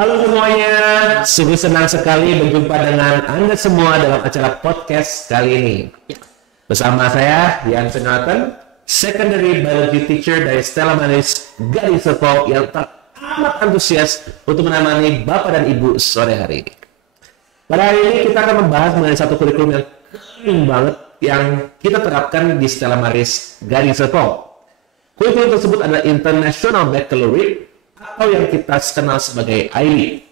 Halo semuanya, sungguh senang sekali berjumpa dengan Anda semua dalam acara podcast kali ini. Bersama saya, Dian Senatan, Secondary Biology Teacher dari Stella Maris Gading Serpong yang teramat antusias untuk menemani Bapak dan Ibu sore hari ini. Pada hari ini kita akan membahas mengenai satu kurikulum yang keren banget yang kita terapkan di Stella Maris Gading Serpong. Kurikulum tersebut adalah International Baccalaureate atau yang kita kenal sebagai IB.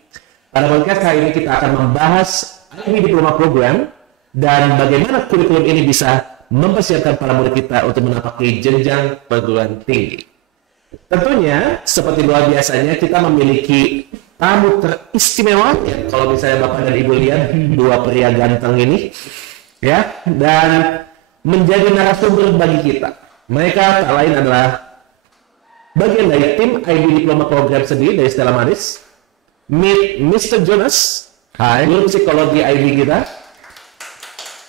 Pada podcast hari ini kita akan membahas IB Diploma Program dan bagaimana kurikulum ini bisa mempersiapkan para murid kita untuk menapaki jenjang perguruan tinggi. Tentunya, seperti luar biasanya, kita memiliki tamu teristimewa. Ya, kalau misalnya Bapak dan Ibu lihat dua pria ganteng ini, ya, dan menjadi narasumber bagi kita. Mereka tak lain adalah bagian dari tim IB Diploma Program sendiri dari Stella Maris. Meet Mr. Jonas, guru psikologi IB kita,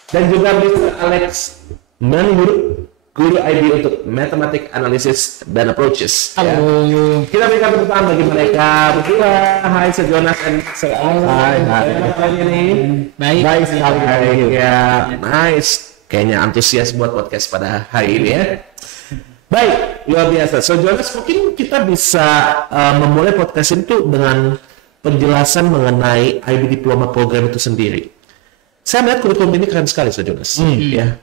dan juga Mr. Alex Manihur, guru IB untuk Mathematic Analysis dan Approaches. Halo. Ya. Kita berikan tepuk tangan bagi mereka. Berdua, hai Sir Jonas dan Sir Alex. Hai. Ini baik sekali. Ya, nice. Kayaknya antusias buat podcast pada hari ini ya. Baik, luar biasa. So Jonas, mungkin kita bisa memulai podcast itu dengan penjelasan mengenai IB Diploma Program itu sendiri. Saya melihat kurikulum ini keren sekali, So Jonas. Ya,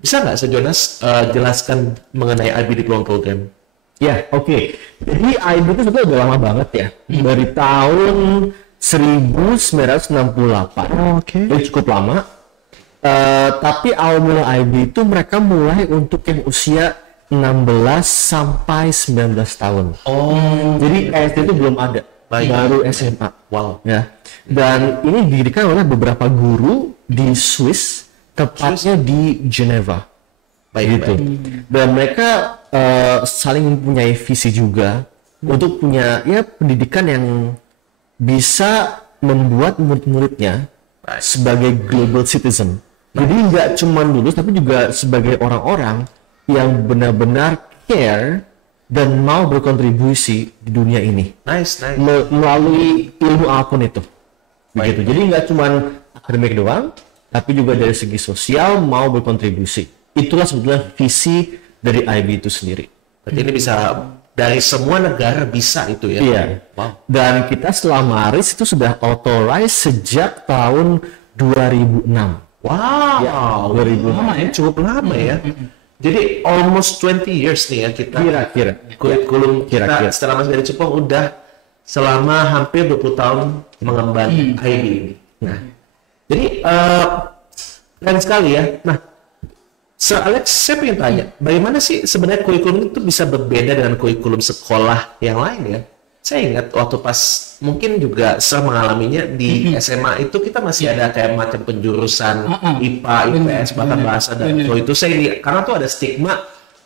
bisa nggak, So Jonas, jelaskan mengenai IB Diploma Program? Ya, oke. Jadi IB itu sebenarnya udah lama banget ya. Dari tahun 1968. Jadi cukup lama. Tapi awal mula IB itu mereka mulai untuk yang usia 16 sampai 19 tahun. Jadi SD itu belum ada. Baru SMA. Wow. Ya. Dan ini didirikan oleh beberapa guru di Swiss, tepatnya di Geneva. Gitu. Dan mereka saling mempunyai visi juga untuk punya ya pendidikan yang bisa membuat murid-muridnya sebagai global citizen. Jadi nggak cuma lulus, tapi juga sebagai orang-orang yang benar-benar care dan mau berkontribusi di dunia ini. Nice. Melalui ilmu apapun itu. Begitu. Jadi nggak cuma akademik doang, tapi juga dari segi sosial mau berkontribusi. Itulah sebetulnya visi dari IB itu sendiri. Berarti ini bisa dari semua negara bisa itu ya? Iya. Wow. Dan kita Stella Maris itu sudah authorized sejak tahun 2006. Wow. Ya, 2006. Lama ya? Cukup lama ya? Jadi almost 20 years nih ya kita Kira-kira. kurikulum Kira-kira. kita setelah Mas dari Jepang udah selama hampir 20 tahun mengemban IB ini. Nah, jadi keren sekali ya. Nah, Sir Alex, saya pengen tanya, bagaimana sih sebenarnya kurikulum itu bisa berbeda dengan kurikulum sekolah yang lain ya? Saya ingat waktu pas mungkin juga saya mengalaminya di SMA itu kita masih ada kayak macam penjurusan IPA, IPS, bahkan bahasa dan itu saya ini karena tuh ada stigma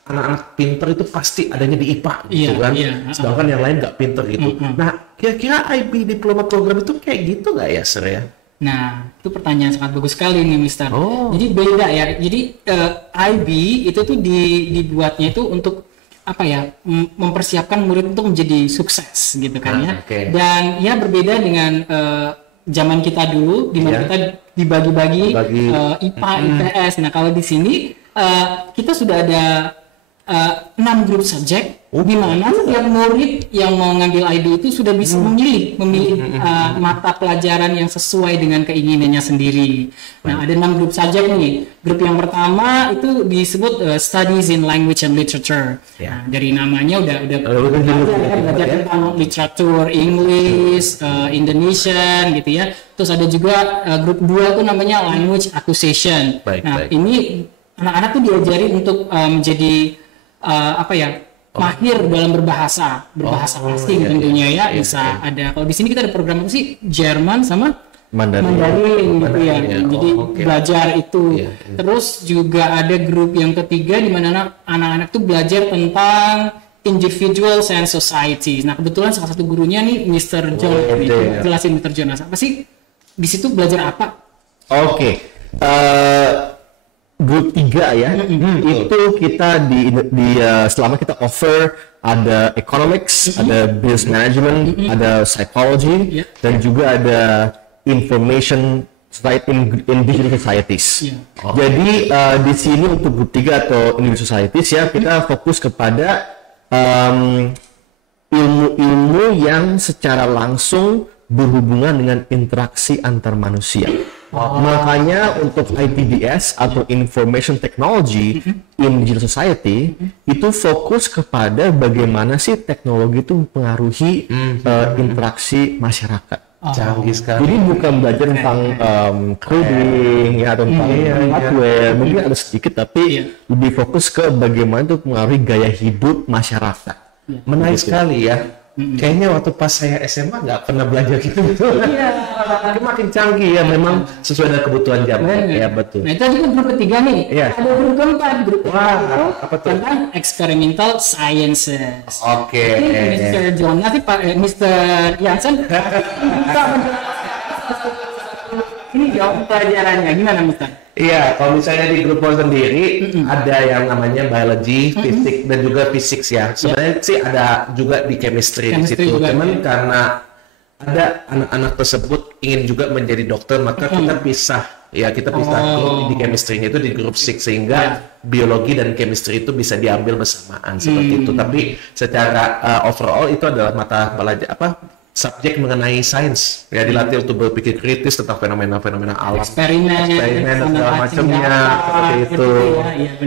anak-anak pinter itu pasti adanya di IPA gitu kan, sedangkan yang lain nggak pinter gitu. Nah, kira-kira IB Diploma Program itu kayak gitu nggak ya, Sir ya? Nah, itu pertanyaan sangat bagus sekali nih, Mister. Jadi beda ya. Jadi IB itu tuh dibuatnya itu untuk apa ya, mempersiapkan murid untuk menjadi sukses gitu kan ya. Dan ya berbeda dengan zaman kita dulu di mana kita dibagi-bagi IPA, IPS. Nah, kalau di sini kita sudah ada 6 grup subjek di mana setiap murid yang mau ngambil IB itu sudah bisa memilih mata pelajaran yang sesuai dengan keinginannya sendiri. Nah, ada 6 grup subjek nih. Grup yang pertama itu disebut Studies in Language and Literature. Nah, dari namanya udah belajar tentang literatur English, Indonesian gitu ya. Terus ada juga grup 2 itu namanya Language Acquisition. Ini anak-anak tuh diajari untuk menjadi mahir dalam berbahasa asing tentunya ya. Bisa ada, kalau di sini kita ada program apa sih, Jerman sama Mandarin gitu ya. Jadi belajar itu. Terus juga ada grup yang ketiga di mana anak-anak tuh belajar tentang individuals and society. Nah, kebetulan salah satu gurunya nih Mr. John. Jelasin Mr. Jonas, apa sih di situ belajar apa? grup 3 ya, itu kita selama kita offer ada economics, ada business management, ada psychology, dan juga ada information society in digital societies. Jadi di sini untuk grup 3 atau individual societies ya, kita fokus kepada ilmu-ilmu yang secara langsung berhubungan dengan interaksi antar manusia. Makanya untuk ITDS atau Information Technology in Digital Society itu fokus kepada bagaimana sih teknologi itu mempengaruhi interaksi masyarakat. Canggih sekali. Jadi bukan belajar tentang coding ya atau tentang hardware, mungkin ada sedikit tapi lebih fokus ke bagaimana itu mempengaruhi gaya hidup masyarakat. Menarik sekali ya. Kayaknya waktu pas saya SMA nggak pernah belajar gitu. Iya. Makin canggih ya, memang sesuai dengan kebutuhan zaman. Ya betul. Nah itu juga grup ketiga nih. Iya. Ada grup keempat, grup apa tuh? tentang experimental sciences. Oke. Ini Mr. John, nanti Pak Mr. Jansen bisa ini jawab pelajarannya gimana Mr.? Iya, kalau misalnya di grup sendiri ada yang namanya biology, fisik dan juga fisik ya. Sebenarnya sih ada juga di chemistry di situ. Cuman karena ada anak-anak tersebut ingin juga menjadi dokter, maka kita pisah. Ya, kita pisah grup di chemistry-nya itu di grup 6 sehingga biologi dan chemistry itu bisa diambil bersamaan seperti itu. Tapi secara overall itu adalah mata pelajaran subjek mengenai sains, ya dilatih untuk berpikir kritis tentang fenomena-fenomena alam, eksperimen dan segala macamnya seperti itu.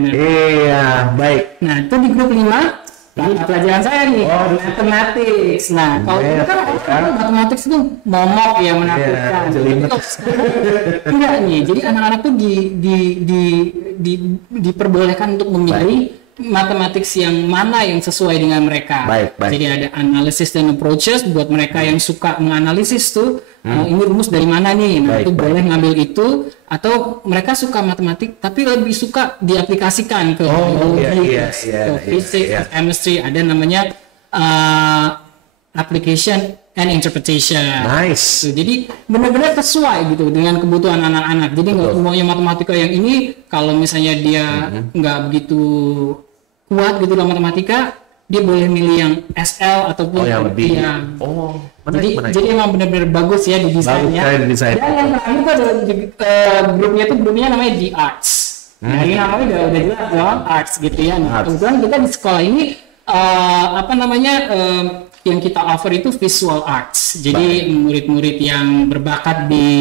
Iya, baik. Nah itu di grup 5 pelajaran saya nih, mathematics. Nah kalau itu kan mathematics itu momok ya, menakutkan. Enggak nih, jadi anak-anak tuh diperbolehkan untuk memilih mathematics yang mana yang sesuai dengan mereka. Baik. Jadi ada analysis dan approaches buat mereka yang suka menganalisis tuh ini rumus dari mana nih. Nah, itu boleh ngambil itu, atau mereka suka matematik tapi lebih suka diaplikasikan ke biologi, ke physics, chemistry, ada namanya application and interpretation. Nice. Jadi benar-benar sesuai gitu dengan kebutuhan anak-anak. Jadi nggak semuanya matematika yang ini, kalau misalnya dia nggak begitu kuat gitu dalam matematika, dia boleh milih yang SL ataupun yang lebih. Jadi emang benar-benar bagus ya di desainnya. Dan yang terakhir itu ada grupnya namanya The Arts. Nah ini namanya udah jelas dong, Arts gitu ya. Nah, kebetulan kita di sekolah ini yang kita offer itu visual arts. Jadi murid-murid yang berbakat di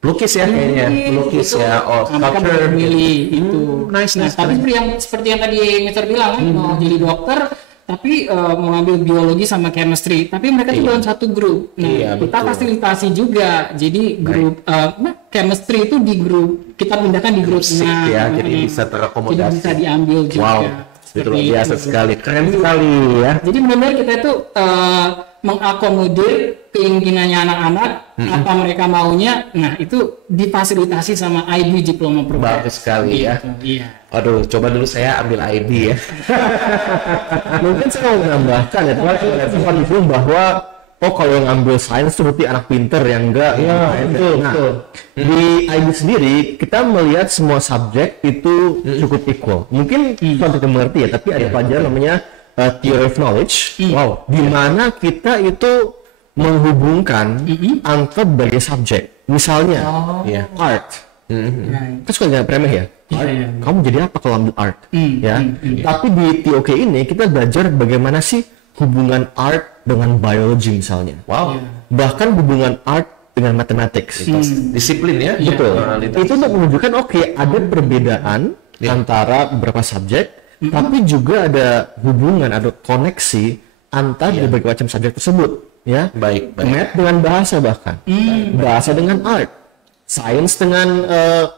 lukis ya kayaknya, lukis itu, ya, mereka boleh milih itu. Nice. Tapi seperti yang tadi Mr. bilang kan, mau jadi dokter tapi mau ngambil biologi sama chemistry, tapi mereka itu dalam satu grup. Nah, kita fasilitasi juga. Jadi grup chemistry itu di grup, kita pindahkan di grup ya, jadi bisa terakomodasi. Jadi bisa diambil juga. Wow. Itu luar biasa sekali, keren sekali ya. Jadi benar-benar kita itu mengakomodir keinginannya anak-anak, apa mereka maunya. Nah itu difasilitasi sama IB Diploma Program. Bagus sekali ya. Iya. Aduh, coba dulu saya ambil IB ya. Mungkin saya mau menambahkan ya, teman-teman itu bahwa kalau ngambil sains itu berarti anak pinter yang enggak. Betul. Di IB sendiri kita melihat semua subjek itu cukup equal. Mungkin untuk mengerti ya, tapi ada pelajaran namanya theory of knowledge. Di mana kita itu menghubungkan antara berbagai subjek. Misalnya art. Kan suka nggak remeh ya? Kamu jadi apa kalau ambil art? Tapi di TOK ini kita belajar bagaimana sih hubungan art dengan biology misalnya. Bahkan hubungan art dengan mathematics. Disiplin ya. Betul. Itu untuk menunjukkan ada perbedaan antara beberapa subjek, tapi juga ada hubungan, ada koneksi antara berbagai macam subjek tersebut. Ya. Baik. Math dengan bahasa bahkan. Bahasa dengan art. Sains dengan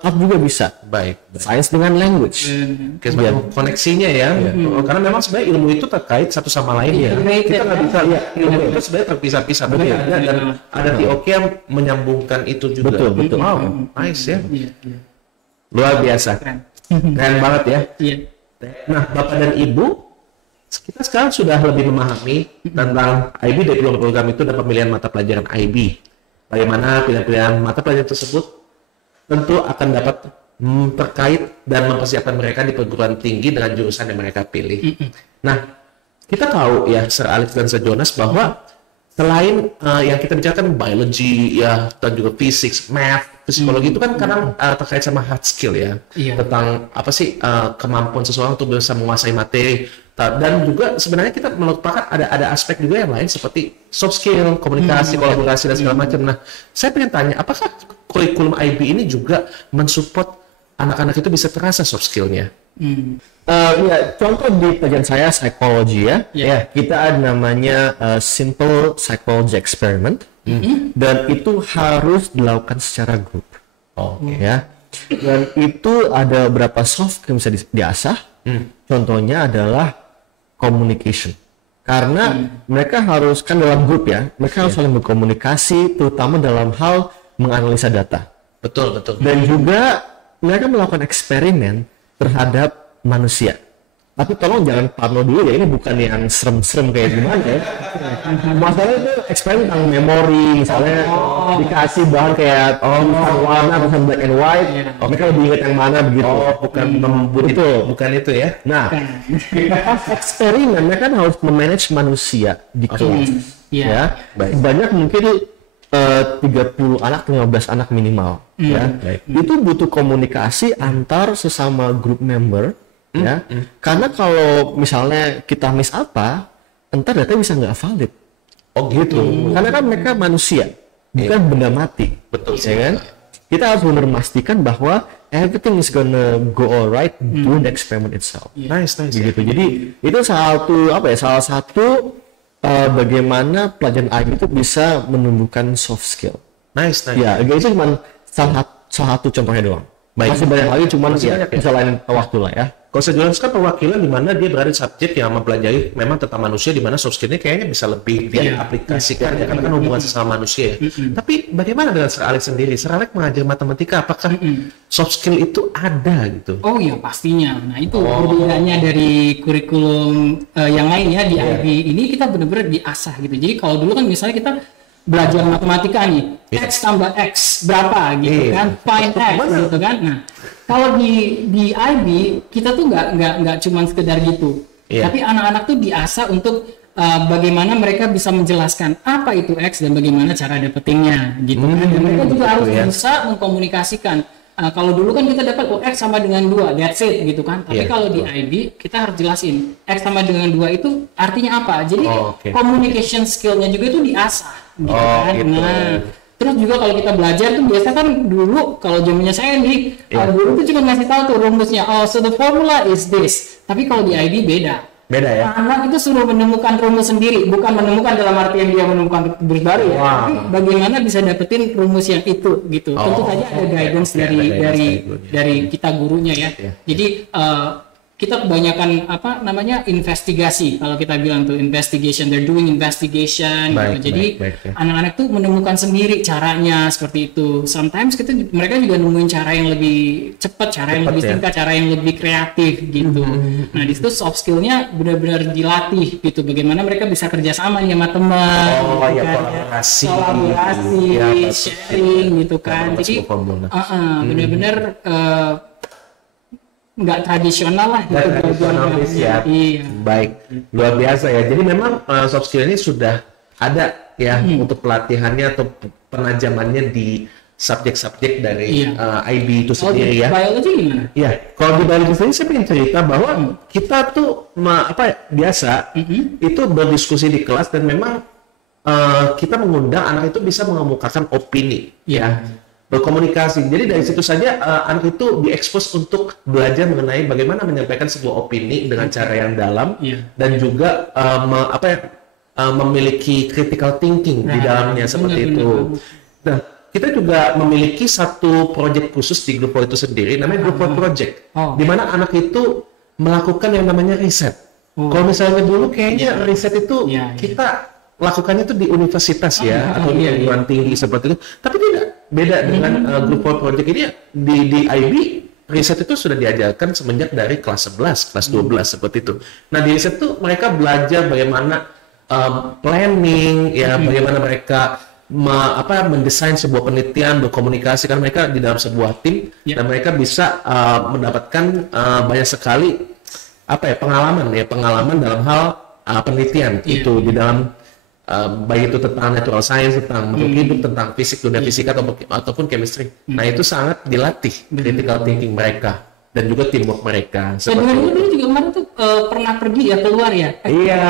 art juga bisa. Baik. Sains dengan language. Koneksinya ya. Karena memang sebenarnya ilmu itu terkait satu sama lain ya. Kita nggak bisa lihat ilmu itu sebenarnya terpisah-pisah. Dan ada TOK yang menyambungkan itu juga. Betul. Wow, nice ya. Luar biasa. Keren banget ya. Nah, Bapak dan Ibu, kita sekarang sudah lebih memahami tentang IB Diploma Program itu dan pemilihan mata pelajaran IB. Bagaimana pilihan-pilihan mata pelajaran tersebut tentu akan dapat terkait dan mempersiapkan mereka di perguruan tinggi dengan jurusan yang mereka pilih. Nah, kita tahu ya Sir Alex dan Sir Jonas bahwa selain yang kita bicarakan biology ya dan juga physics, math, psikologi itu kan kadang terkait sama hard skill ya, tentang apa sih kemampuan seseorang untuk bisa menguasai materi. Dan juga sebenarnya kita melupakan ada aspek juga yang lain seperti soft skill, komunikasi, kolaborasi dan segala macam. Nah, saya pengen tanya, apakah kurikulum IB ini juga mensupport anak-anak itu bisa terasa soft skill-nya? Ya, contoh di pelajaran saya psikologi ya, kita ada namanya simple psychology experiment, dan itu harus dilakukan secara grup. Ya, dan itu ada beberapa soft skill yang bisa diasah. Contohnya adalah communication, karena mereka harus kan dalam grup ya, mereka harus saling berkomunikasi, terutama dalam hal menganalisa data. Betul. Dan juga mereka melakukan eksperimen terhadap manusia. Tapi tolong jangan parno dulu ya, ini bukan yang serem-serem kayak gimana ya. Masalahnya itu eksperimen tentang memori, misalnya dikasih bahan kayak warna atau black and white, mereka lebih ingat yang mana begitu. Bukan itu ya. Nah, pas eksperimen mereka kan harus memanage manusia di kelas. Ya, banyak mungkin 30 anak, 15 anak minimal. Ya, itu butuh komunikasi antar sesama group member. Ya, karena kalau misalnya kita miss apa, entar data bisa nggak valid. Gitu. Karena kan mereka manusia, bukan benda mati. Betul. Ya kan? Kita harus benar memastikan bahwa everything is gonna go alright during the experiment itself. Nice. Gitu. Jadi itu salah satu bagaimana pelajaran IB itu bisa menumbuhkan soft skill. Nice. Ya, itu cuma salah satu contohnya doang. Masih banyak lagi, cuman bisa lain waktu lah ya. Kalau saya jelaskan kan perwakilan di mana dia berada di subjek yang mempelajari memang tentang manusia, di mana soft skill-nya kayaknya bisa lebih diaplikasikan ya, karena kan hubungan sesama manusia ya. Tapi bagaimana dengan Sir Alex sendiri? Sir Alex mengajar matematika, apakah soft skill itu ada gitu? Oh iya pastinya. Nah itu perbedaannya dari kurikulum yang lain ya di IB ini, kita benar-benar diasah gitu. Jadi kalau dulu kan misalnya kita belajar matematika nih, X tambah X berapa gitu kan, find X gitu kan. Nah kalau di IB kita tuh nggak cuma sekedar gitu, tapi anak-anak tuh diasah untuk bagaimana mereka bisa menjelaskan apa itu X dan bagaimana cara dapetinnya gitu kan. Dan mereka juga harus bisa mengkomunikasikan. Kalau dulu kan kita dapat X sama dengan 2, that's it gitu kan. Tapi kalau di IB kita harus jelasin X sama dengan 2 itu artinya apa. Jadi communication skill-nya juga itu diasah gitu kan. Nah, terus juga kalau kita belajar tuh biasa kan dulu kalau zamannya saya nih, guru tuh cuma ngasih tahu tuh rumusnya. So the formula is this. Tapi kalau di IB beda ya. Anak itu suruh menemukan rumus sendiri, bukan menemukan dalam artian dia menemukan rumus baru ya. Tapi bagaimana bisa dapetin rumus yang itu gitu. Tentu saja ada guidance dari kita gurunya ya. Jadi kita kebanyakan investigasi, kalau kita bilang tuh investigation, they're doing investigation gitu. Jadi anak-anak tuh menemukan sendiri caranya seperti itu. Sometimes mereka juga nemuin cara yang lebih cepat, cara yang lebih singkat, cara yang lebih kreatif gitu. Nah di situ soft skillnya benar-benar dilatih gitu, bagaimana mereka bisa kerjasama nih sama teman, kolaborasi, sharing gitu kan. Jadi benar-benar nggak tradisional lah gitu. Baik, luar biasa ya. Jadi memang soft skill ini sudah ada ya untuk pelatihannya atau penajamannya di subjek-subjek dari IB itu sendiri ya. Biologi gimana? Iya, kalau di biologi sendiri saya ingin cerita bahwa kita tuh biasa itu berdiskusi di kelas, dan memang kita mengundang anak itu bisa mengemukakan opini ya. Berkomunikasi. Jadi dari situ saja anak itu diekspos untuk belajar mengenai bagaimana menyampaikan sebuah opini dengan cara yang dalam dan juga memiliki critical thinking di dalamnya seperti itu. Nah, kita juga memiliki satu proyek khusus di grup itu sendiri, namanya Group Project, di mana anak itu melakukan yang namanya riset. Kalau misalnya dulu kayaknya riset itu kita lakukannya itu di universitas atau di perguruan tinggi seperti itu, tapi tidak. Beda dengan Group Project ini di IB, riset itu sudah diajarkan semenjak dari kelas 11, kelas 12 seperti itu. Nah di riset itu mereka belajar bagaimana planning, bagaimana mereka mendesain sebuah penelitian, berkomunikasi, kan mereka di dalam sebuah tim dan mereka bisa mendapatkan banyak sekali pengalaman dalam hal penelitian itu di dalam baik itu tentang natural science, tentang makhluk hidup, tentang fisik, dunia fisika ataupun chemistry. Nah itu sangat dilatih critical thinking mereka dan juga teamwork mereka. Dan dulu juga kemarin tuh pernah pergi ya keluar ya? Iya,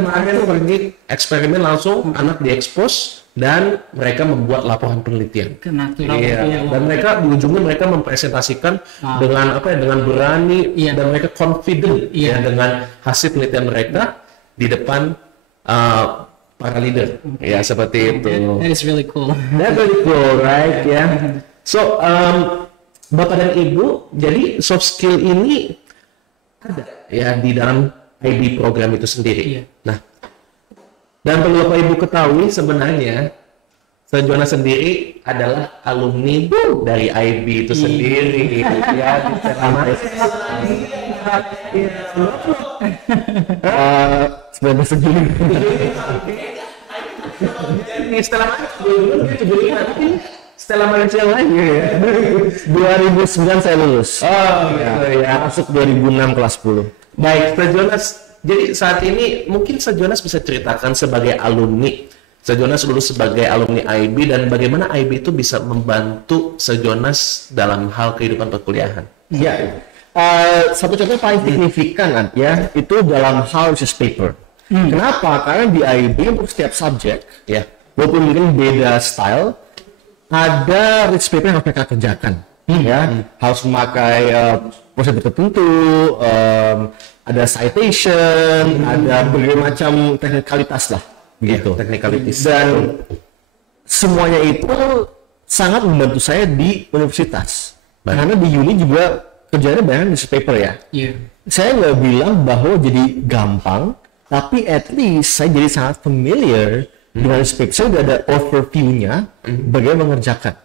kemarin tuh pergi eksperimen langsung anak diekspos dan mereka membuat laporan penelitian. Iya. Dan mereka di ujungnya mereka mempresentasikan dengan dengan berani dan mereka confident dengan hasil penelitian mereka di depan para leader. Ya seperti itu. That is really cool. That's really cool, right? So Bapak dan Ibu, jadi soft skill ini ada ya di dalam IB program itu sendiri. Nah, dan perlu Bapak Ibu ketahui sebenarnya Sir Jonas sendiri adalah alumni dari IB itu sendiri. Ya, sebenarnya segini. Setelah Malaysia lagi ya. 2009 saya lulus. Oh, gitu ya. Masuk 2006 kelas 10. Baik, Sir Jonas. Jadi saat ini mungkin Sir Jonas bisa ceritakan sebagai alumni. Sir Jonas lulus sebagai alumni IB dan bagaimana IB itu bisa membantu Sir Jonas dalam hal kehidupan perkuliahan. Ya. Satu contoh paling signifikan ya, itu dalam hal research paper. Kenapa? Karena di IB untuk setiap subjek, ya, walaupun mungkin beda style, ada research paper yang harus mereka kerjakan, ya, harus memakai prosedur tertentu, ada citation, ada berbagai macam teknikalitas lah, begitu. Teknikalitas. Dan semuanya itu sangat membantu saya di universitas, karena di uni juga kerjanya banyak research paper ya. Saya nggak bilang bahwa jadi gampang, tapi at least saya jadi sangat familiar dengan research paper. Saya udah ada overview-nya bagaimana mengerjakan.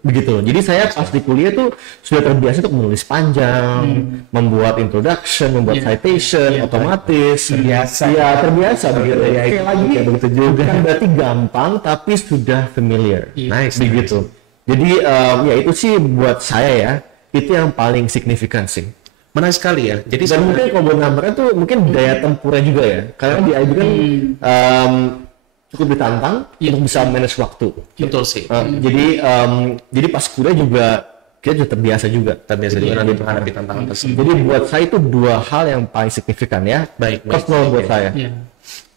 Begitu. Jadi saya pas di kuliah tuh sudah terbiasa untuk menulis panjang, membuat introduction, membuat citation, otomatis. Terbiasa. Ya, terbiasa begitu. Ya, sekali lagi, begitu juga. Bukan berarti gampang, tapi sudah familiar. Nice. Begitu. Jadi, ya itu sih buat saya ya, itu yang paling signifikan sih. Menarik sekali ya. Jadi dan mungkin kalau nambahnya tuh mungkin daya tempurnya juga ya. Karena di IB kan cukup ditantang untuk bisa manage waktu. Betul sih. Jadi pas kuliah juga kita juga terbiasa juga nanti menghadapi tantangan tersebut. Jadi buat saya itu dua hal yang paling signifikan ya. Baik. Personal buat saya.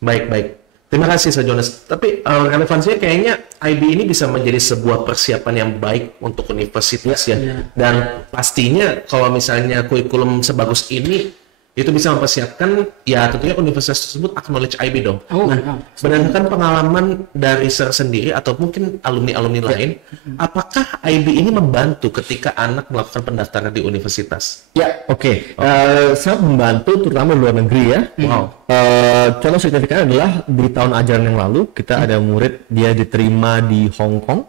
Baik. Terima kasih Sir Jonas. Tapi relevansinya kayaknya IB ini bisa menjadi sebuah persiapan yang baik untuk universitas ya. Dan pastinya kalau misalnya kurikulum sebagus ini itu bisa mempersiapkan ya tentunya universitas tersebut acknowledge IB dong. Berdasarkan pengalaman dari Sir sendiri atau mungkin alumni-alumni lain, apakah IB ini membantu ketika anak melakukan pendaftaran di universitas? Ya, oke. Sangat membantu terutama di luar negeri ya. Contoh signifikan adalah di tahun ajaran yang lalu kita ada murid dia diterima di Hong Kong.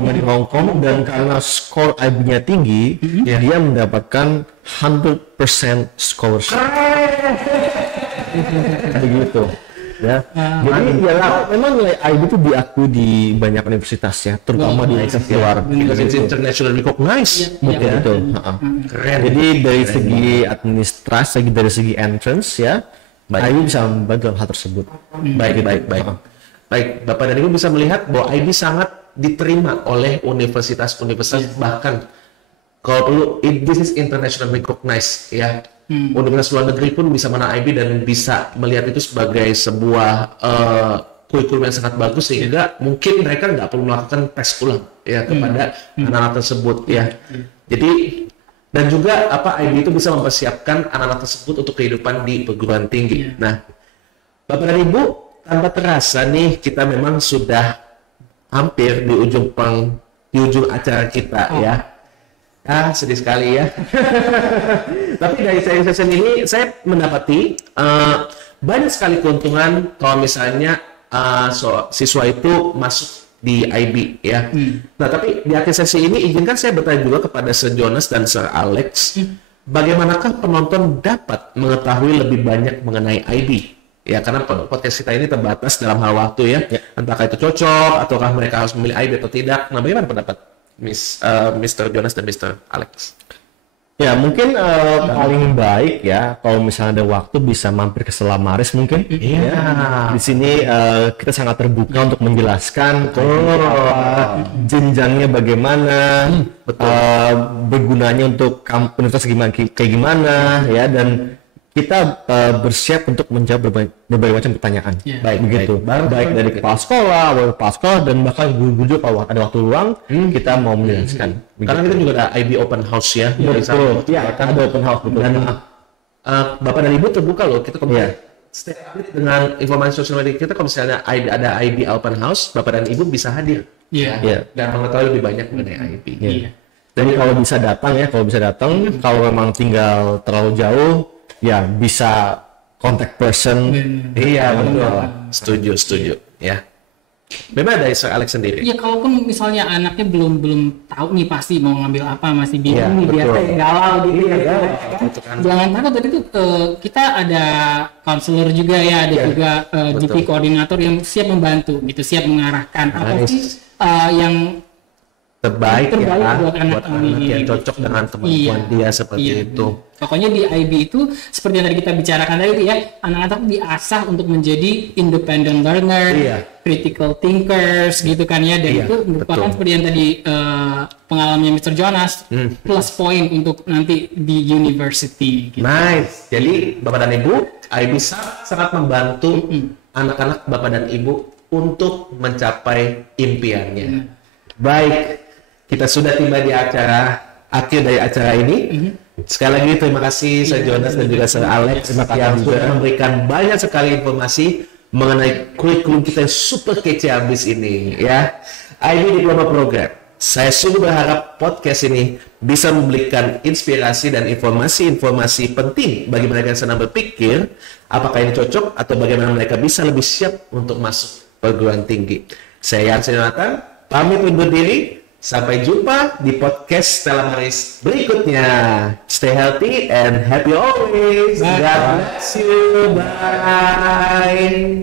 Di Hong Kong dan karena skor IB-nya tinggi, dia mendapatkan 100% scholarship. Begitu. Ya. Jadi ya memang nilai IB itu diakui di banyak universitas ya, terutama di luar. Because it's internationally recognized. Betul. Keren. Jadi dari segi administrasi, dari segi entrance ya, IB bisa membantu dalam hal tersebut. Baik, Bapak dan Ibu bisa melihat bahwa IB sangat diterima oleh universitas-universitas bahkan kalau perlu, this is internationally recognized ya. Universitas luar negeri pun bisa mana IB dan bisa melihat itu sebagai sebuah kurikulum yang sangat bagus sehingga mungkin mereka nggak perlu melakukan tes ulang ya kepada anak-anak tersebut ya. Jadi dan juga IB itu bisa mempersiapkan anak-anak tersebut untuk kehidupan di perguruan tinggi. Nah, Bapak dan Ibu, tanpa terasa nih kita memang sudah hampir di ujung acara kita ya. Sedih sekali ya. Tapi dari sesi ini saya mendapati banyak sekali keuntungan kalau misalnya siswa itu masuk di IB ya. Nah, tapi di akhir sesi ini izinkan saya bertanya juga kepada Sir Jonas dan Sir Alex, bagaimanakah penonton dapat mengetahui lebih banyak mengenai IB? Ya, karena podcast kita ini terbatas dalam hal waktu ya. Entahkah itu cocok, ataukah mereka harus memilih IB atau tidak. Nah, bagaimana pendapat Mr. Jonas dan Mr. Alex? Ya mungkin paling baik ya kalau misalnya ada waktu bisa mampir ke Selamaris mungkin. Iya. Di sini kita sangat terbuka untuk menjelaskan apa, jenjangnya bagaimana, bergunanya untuk universitas kayak gimana ya, dan kita bersiap untuk menjawab berbagai macam pertanyaan. Baik, begitu. Baik dari kepala sekolah, dan bahkan guru-guru kalau ada waktu luang kita mau menjelaskan. Karena kita juga ada IB Open House ya. Betul. Ya, ada open house betul. Dan Bapak dan Ibu terbuka loh. Kita stay update dengan informasi sosial media kita. Kalau misalnya ada IB Open House, Bapak dan Ibu bisa hadir. Iya. Dan mengetahui lebih banyak mengenai IB. Iya. Jadi kalau bisa datang, kalau memang tinggal terlalu jauh, ya bisa contact person. Iya, betul. Setuju. Ya. Bagaimana dari Sir Alex sendiri? Ya kalaupun misalnya anaknya belum tahu nih pasti mau ngambil apa, masih bingung nih, biasanya galau gitu ya. Jangan takut, tadi tuh kita ada konselor juga ya, ada juga GP koordinator yang siap membantu gitu, siap mengarahkan apa sih yang terbaik ya buat anak yang cocok dengan kemampuan dia seperti itu. Pokoknya di IB itu seperti yang tadi kita bicarakan tadi itu ya, anak-anak diasah untuk menjadi independent learner, critical thinkers gitu kan ya, dan itu merupakan seperti yang tadi pengalamannya Mr. Jonas plus point untuk nanti di university. Gitu. Nice. Jadi Bapak dan Ibu, IB sangat membantu anak-anak Bapak dan Ibu untuk mencapai impiannya. Baik. Kita sudah tiba di akhir dari acara ini. Sekali lagi terima kasih Sir Jonas dan juga Sir Alex yang sudah memberikan banyak sekali informasi mengenai kurikulum kita yang super kece habis ini ya. IB Diploma Program. Saya sungguh berharap podcast ini bisa memberikan inspirasi dan informasi-informasi penting bagi mereka yang sedang berpikir apakah ini cocok atau bagaimana mereka bisa lebih siap untuk masuk perguruan tinggi. Saya Yansen Jonathan, pamit undur diri. Sampai jumpa di podcast Telemaris berikutnya. Stay healthy and happy always. God bless you. Bye.